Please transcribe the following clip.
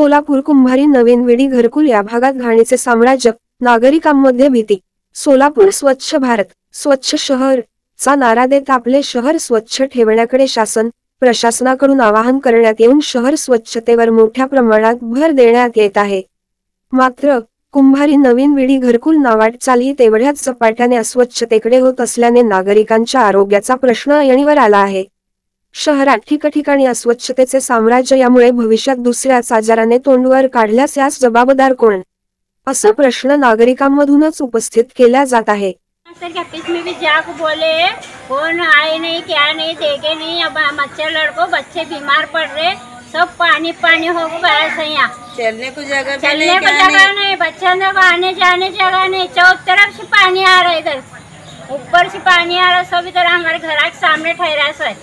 सोलापूर कुंभारी नवीन विडी घरकुल या भागात घाणीचे साम्राज्य, नागरिकांमध्ये भीती। सोलापूर स्वच्छ भारत, स्वच्छ शहर चा नारा देत आपले शहर स्वच्छ ठेवण्याकडे शासन प्रशासनाकडून आवाहन करण्यात येऊन शहर स्वच्छतेवर मोठ्या प्रमाणात भर देण्यात येत आहे। मात्र कुंभारी नवीन विडी घरकुल नावाटचाली तेवढ्याच झपाट्याने अस्वच्छतेकडे होत असल्याने नागरिकांच्या आरोग्याचा प्रश्न ऐरणीवर आला आहे। शहरात ठिकठिकाणी अस्वच्छतेचे साम्राज्य, यामुळे भविष्यात दुसऱ्याच आजाराने तोंडवर काढल्यास यास जबाबदार कोण, असा प्रश्न नागरिकांमधूनच उपस्थित केला जात आहे। सर में भी जाके बोले कौन आए नहीं, क्या नहीं, देखे नहीं। अब मच्छर लड़को बच्चे बीमार पड़ रहे, सब पानी पानी हो गया है। यहाँ चलने को जगह नहीं, बच्चों को आने जाने जगह नहीं। चौक तरफ से पानी आ रहा है, इधर ऊपर से पानी आ रहा है। सब इधर हमारे घर के सामने ठहरा है सर।